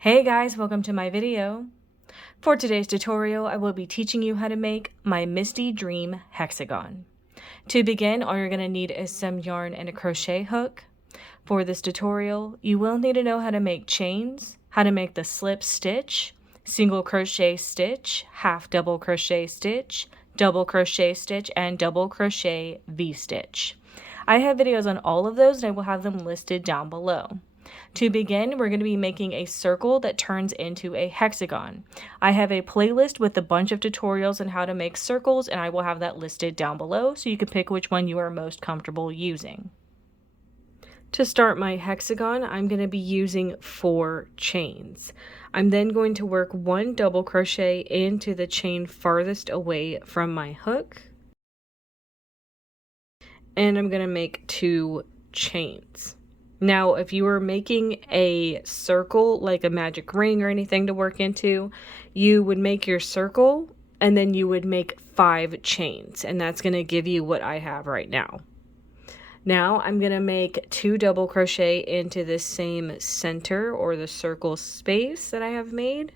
Hey guys, welcome to my video. For today's tutorial, I will be teaching you how to make my Misty Dream Hexagon. To begin, all you're going to need is some yarn and a crochet hook. For this tutorial, you will need to know how to make chains, how to make the slip stitch, single crochet stitch, half double crochet stitch, double crochet stitch, and double crochet V-stitch. I have videos on all of those and I will have them listed down below. To begin, we're going to be making a circle that turns into a hexagon. I have a playlist with a bunch of tutorials on how to make circles, and I will have that listed down below so you can pick which one you are most comfortable using. To start my hexagon, I'm going to be using 4 chains. I'm then going to work 1 double crochet into the chain farthest away from my hook, and I'm going to make 2 chains. Now, if you were making a circle, like a magic ring or anything to work into, you would make your circle and then you would make 5 chains, and that's going to give you what I have right now. Now, I'm going to make 2 double crochet into the same center or the circle space that I have made.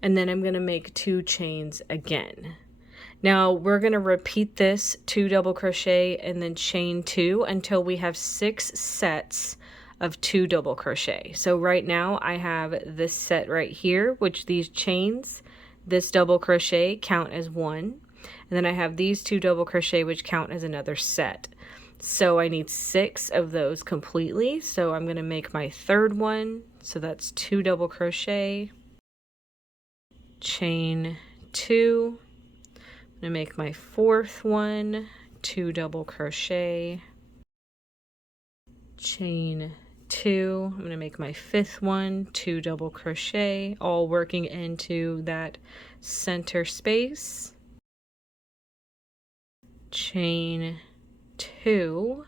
And then I'm going to make 2 chains again. Now we're going to repeat this 2 double crochet and then chain 2 until we have 6 sets of 2 double crochet. So right now I have this set right here, which these chains, this double crochet count as 1. And then I have these 2 double crochet which count as another set. So I need 6 of those completely. So I'm going to make my third one. So that's 2 double crochet, chain 2. I'm going to make my fourth one, 2 double crochet, chain 2. I'm going to make my fifth one, 2 double crochet, all working into that center space, chain 2,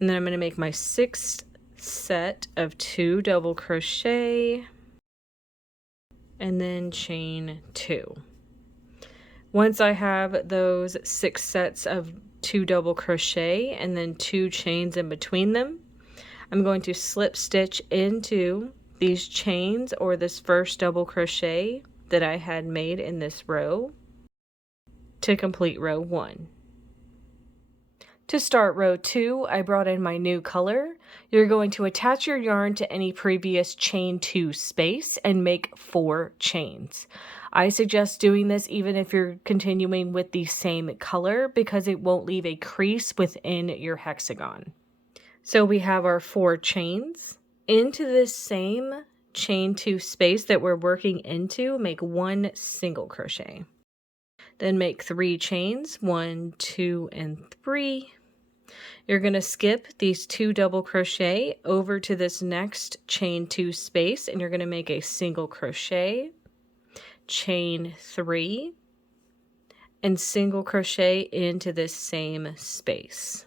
and then I'm going to make my 6th set of 2 double crochet, and then chain 2. Once I have those 6 sets of 2 double crochet and then 2 chains in between them, I'm going to slip stitch into these chains or this first double crochet that I had made in this row to complete row 1. To start row 2, I brought in my new color. You're going to attach your yarn to any previous chain 2 space and make 4 chains. I suggest doing this even if you're continuing with the same color because it won't leave a crease within your hexagon. So we have our 4 chains. Into this same chain 2 space that we're working into, make 1 single crochet. Then make 3 chains, 1, 2, and 3. You're going to skip these 2 double crochet over to this next chain 2 space, and you're going to make a single crochet, chain 3, and single crochet into this same space.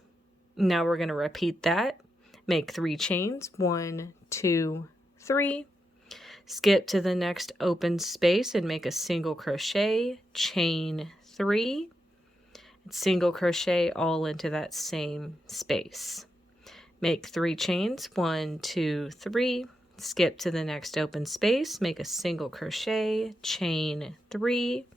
Now we're going to repeat that. Make 3 chains, 1, 2, 3. Skip to the next open space and make a single crochet, chain 3, and single crochet all into that same space. Make 3 chains, 1, 2, 3. Skip to the next open space, make a single crochet, chain 3,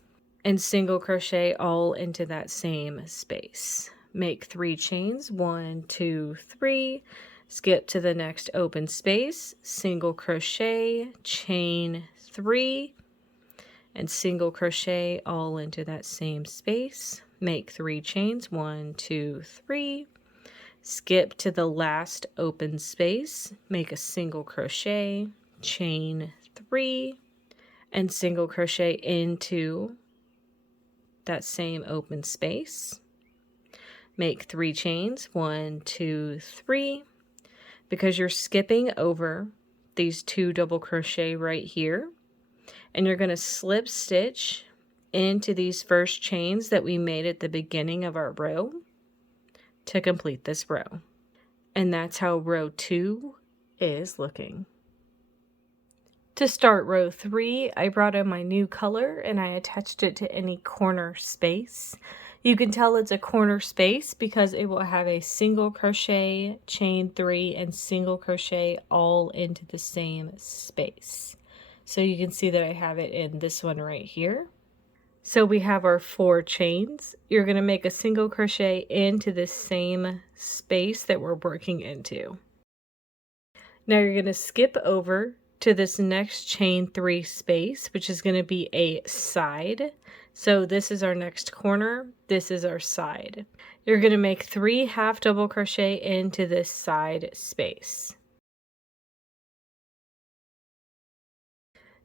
and single crochet all into that same space. Make 3 chains, 1, 2, 3. Skip to the next open space, single crochet, chain 3, and single crochet all into that same space. Make 3 chains, 1, 2, 3. Skip to the last open space, make a single crochet, chain 3, and single crochet into that same open space. Make 3 chains, 1, 2, 3. Because you're skipping over these 2 double crochet right here, and you're going to slip stitch into these first chains that we made at the beginning of our row to complete this row. And that's how row 2 is looking. To start row 3, I brought in my new color and I attached it to any corner space. You can tell it's a corner space because it will have a single crochet, chain 3, and single crochet all into the same space. So you can see that I have it in this one right here. So we have our 4 chains. You're going to make a single crochet into the same space that we're working into. Now you're going to skip over to this next chain 3 space, which is going to be a side. So this is our next corner, this is our side. You're going to make 3 half double crochet into this side space.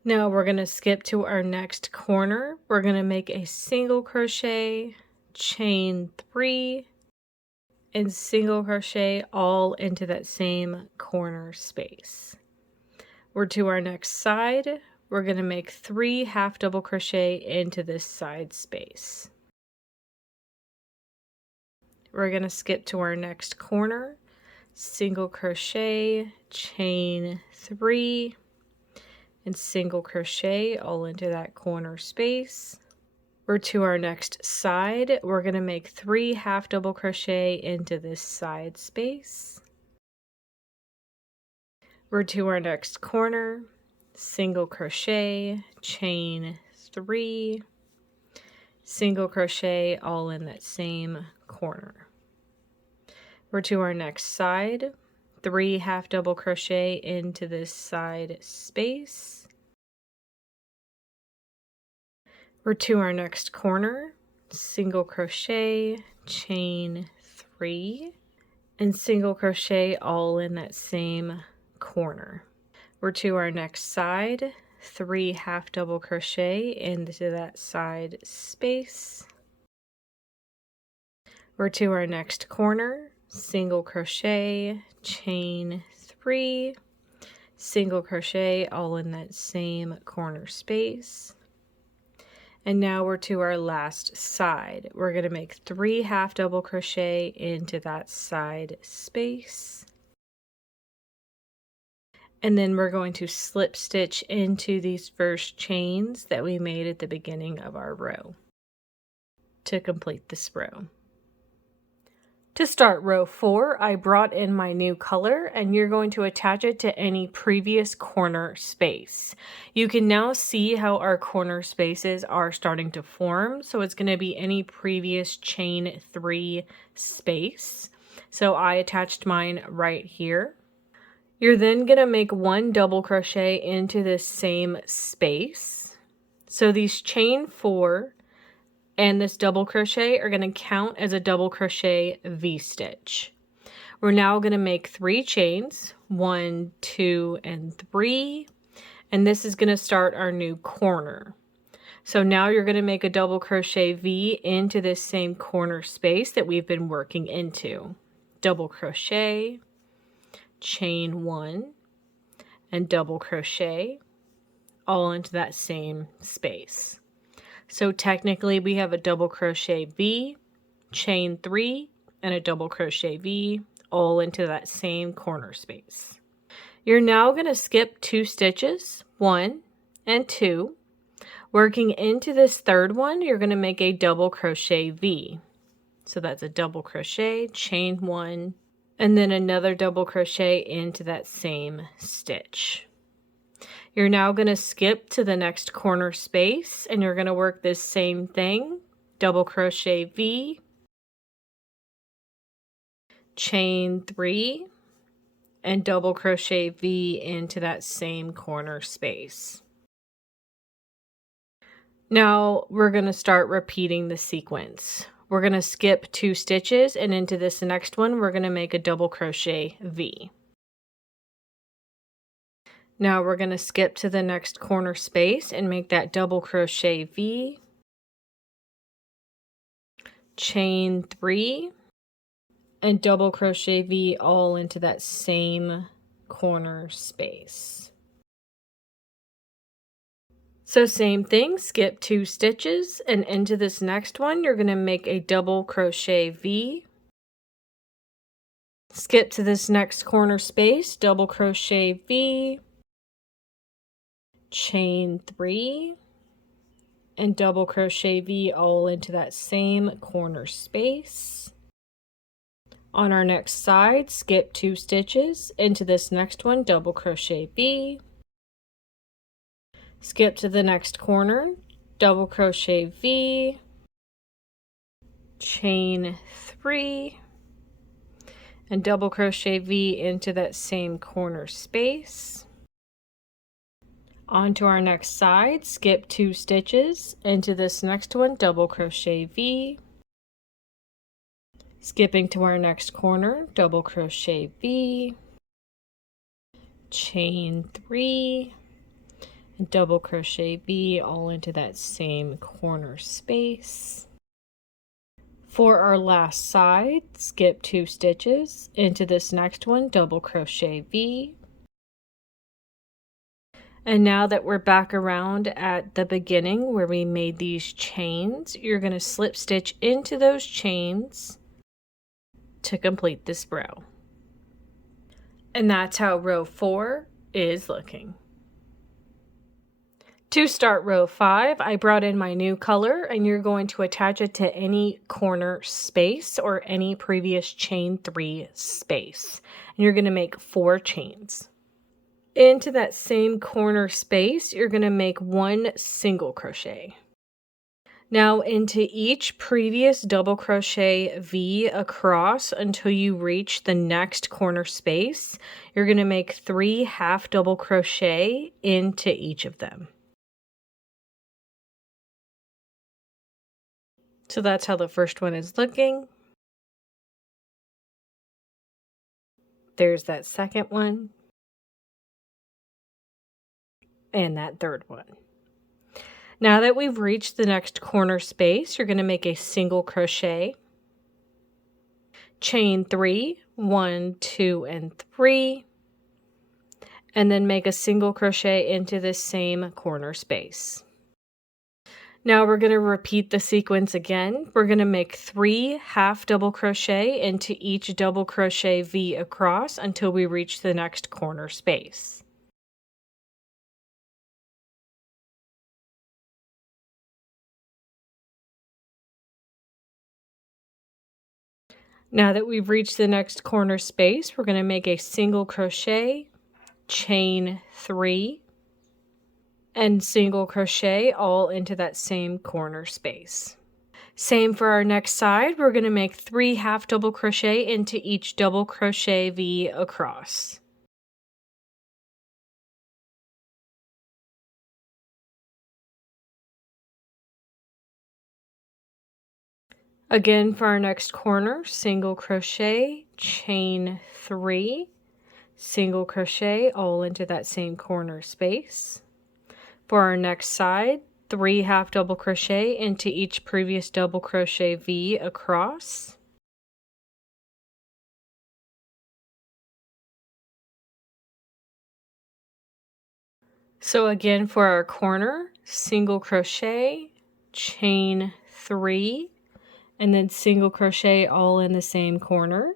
Now we're going to skip to our next corner. We're going to make a single crochet, chain 3, and single crochet all into that same corner space. We're to our next side. We're going to make 3 half double crochet into this side space. We're going to skip to our next corner, single crochet, chain 3, and single crochet all into that corner space. We're to our next side. We're going to make 3 half double crochet into this side space. We're to our next corner, single crochet, chain 3, single crochet all in that same corner. We're to our next side, 3 half double crochet into this side space. We're to our next corner, single crochet, chain 3, and single crochet all in that same corner. We're to our next side, 3 half double crochet into that side space. We're to our next corner, single crochet, chain 3, single crochet all in that same corner space. And now we're to our last side. We're going to make 3 half double crochet into that side space. And then we're going to slip stitch into these first chains that we made at the beginning of our row to complete this row. To start row 4, I brought in my new color, and you're going to attach it to any previous corner space. You can now see how our corner spaces are starting to form, so it's going to be any previous chain 3 space. So I attached mine right here. You're then going to make 1 double crochet into this same space. So these chain 4 and this double crochet are going to count as a double crochet V-stitch. We're now going to make 3 chains, 1, 2, and 3, and this is going to start our new corner. So now you're going to make a double crochet V into this same corner space that we've been working into. Double crochet, chain 1, and double crochet all into that same space. So technically we have a double crochet V, chain 3, and a double crochet V all into that same corner space. You're now going to skip 2 stitches, 1 and 2. Working into this third one, you're going to make a double crochet V. So that's a double crochet, chain 1, and then another double crochet into that same stitch. You're now going to skip to the next corner space, and you're going to work this same thing, double crochet V, chain 3, and double crochet V into that same corner space. Now we're going to start repeating the sequence. We're going to skip 2 stitches, and into this next one we're going to make a double crochet V. Now we're going to skip to the next corner space and make that double crochet V, chain 3, and double crochet V all into that same corner space. So same thing, skip 2 stitches, and into this next one you're going to make a double crochet V, skip to this next corner space, double crochet V, chain 3, and double crochet V all into that same corner space. On our next side, skip 2 stitches. Into this next one, double crochet V. Skip to the next corner, double crochet V, chain 3, and double crochet V into that same corner space. Onto our next side, skip 2 stitches. Into this next one, double crochet V. Skipping to our next corner, double crochet V, chain 3, and double crochet V all into that same corner space. For our last side, skip 2 stitches. Into this next one, double crochet V. And now that we're back around at the beginning where we made these chains, you're going to slip stitch into those chains to complete this row. And that's how row 4 is looking. To start row 5, I brought in my new color, and you're going to attach it to any corner space or any previous chain 3 space. And you're going to make 4 chains. Into that same corner space, you're going to make 1 single crochet. Now into each previous double crochet V across until you reach the next corner space, you're going to make 3 half double crochet into each of them. So that's how the first one is looking. There's that second one. And that third one. Now that we've reached the next corner space, you're going to make a single crochet, chain 3, 1, 2, and 3, and then make a single crochet into the same corner space. Now we're going to repeat the sequence again. We're going to make 3 half double crochet into each double crochet V across until we reach the next corner space. Now that we've reached the next corner space, we're going to make a single crochet, chain 3, and single crochet all into that same corner space. Same for our next side. We're going to make 3 half double crochet into each double crochet V across. Again, for our next corner, single crochet, chain 3, single crochet all into that same corner space. For our next side, 3 half double crochet into each previous double crochet V across. So again, for our corner, single crochet, chain 3, and then single crochet all in the same corner.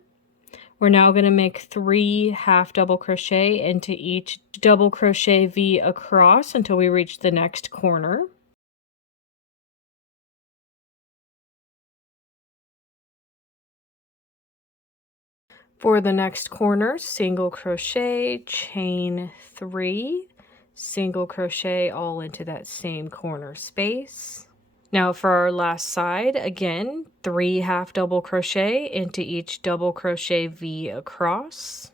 We're now going to make 3 half double crochet into each double crochet V across until we reach the next corner. For the next corner, single crochet, chain 3, single crochet all into that same corner space. Now for our last side, again, 3 half double crochet into each double crochet V across.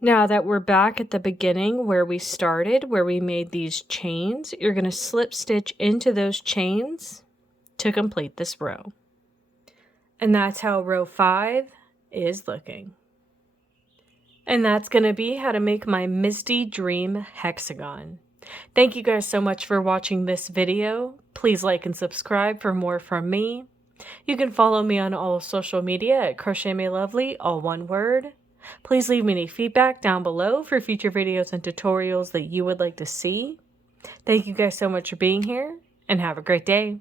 Now that we're back at the beginning where we started, where we made these chains, you're going to slip stitch into those chains to complete this row. And that's how row 5 is looking. And that's going to be how to make my Misty Dream Hexagon. Thank you guys so much for watching this video. Please like and subscribe for more from me. You can follow me on all social media at crochetmelovely, all one word. Please leave me any feedback down below for future videos and tutorials that you would like to see. Thank you guys so much for being here, and have a great day.